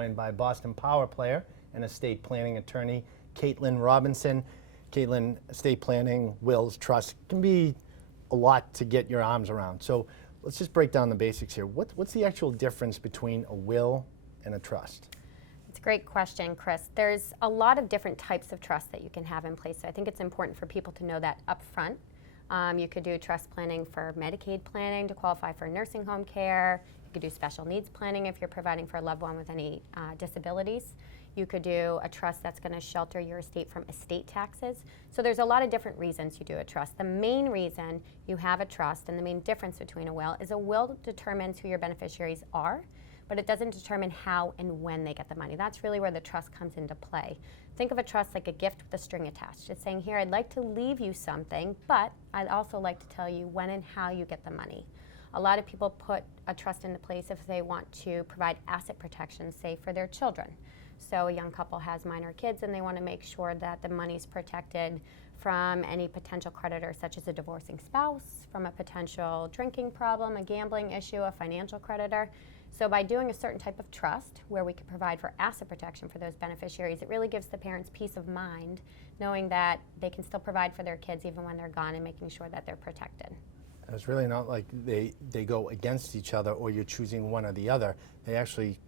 joined by Boston Power player and estate planning attorney, Caitlin Robinson. Caitlin, estate planning, wills, trust can be a lot to get your arms around. So let's just break down the basics here. What's the actual difference between a will and a trust? It's a great question, Chris. There's a lot of different types of trust that you can have in place. So I think it's important for people to know that up front. You could do trust planning for Medicaid planning to qualify for nursing home care. You could do special needs planning if you're providing for a loved one with any disabilities. You could do a trust that's going to shelter your estate from estate taxes. So there's a lot of different reasons you do a trust. The main reason you have a trust and the main difference between a will is a will determines who your beneficiaries are, but it doesn't determine how and when they get the money. That's really where the trust comes into play. Think of a trust like a gift with a string attached. It's saying, here, I'd like to leave you something, but I'd also like to tell you when and how you get the money. A lot of people put a trust into place if they want to provide asset protection, say, for their children. So a young couple has minor kids and they want to make sure that the money's protected from any potential creditor, such as a divorcing spouse, from a potential drinking problem, a gambling issue, a financial creditor. So by doing a certain type of trust where we can provide for asset protection for those beneficiaries, it really gives the parents peace of mind knowing that they can still provide for their kids even when they're gone and making sure that they're protected. It's really not like they go against each other or you're choosing one or the other. They actually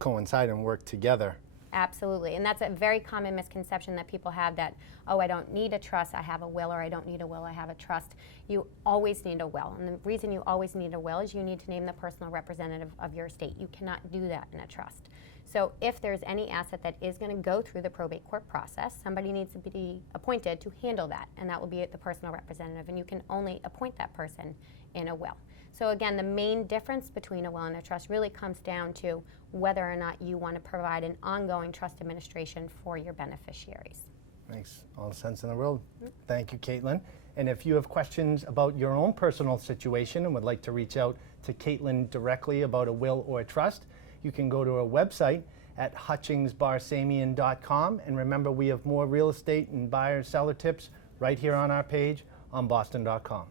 coincide and work together. Absolutely, and that's a very common misconception that people have that, oh, I don't need a trust, I have a will, or I don't need a will, I have a trust. You always need a will, and the reason you always need a will is you need to name the personal representative of your estate. You cannot do that in a trust. So if there's any asset that is going to go through the probate court process, somebody needs to be appointed to handle that, and that will be the personal representative, and you can only appoint that person in a will. So again, the main difference between a will and a trust really comes down to whether or not you want to provide an ongoing trust administration for your beneficiaries. Makes all the sense in the world. Thank you, Caitlin. And if you have questions about your own personal situation and would like to reach out to Caitlin directly about a will or a trust, you can go to our website at hutchingsbarsamian.com. And remember, we have more real estate and buyer-seller tips right here on our page on boston.com.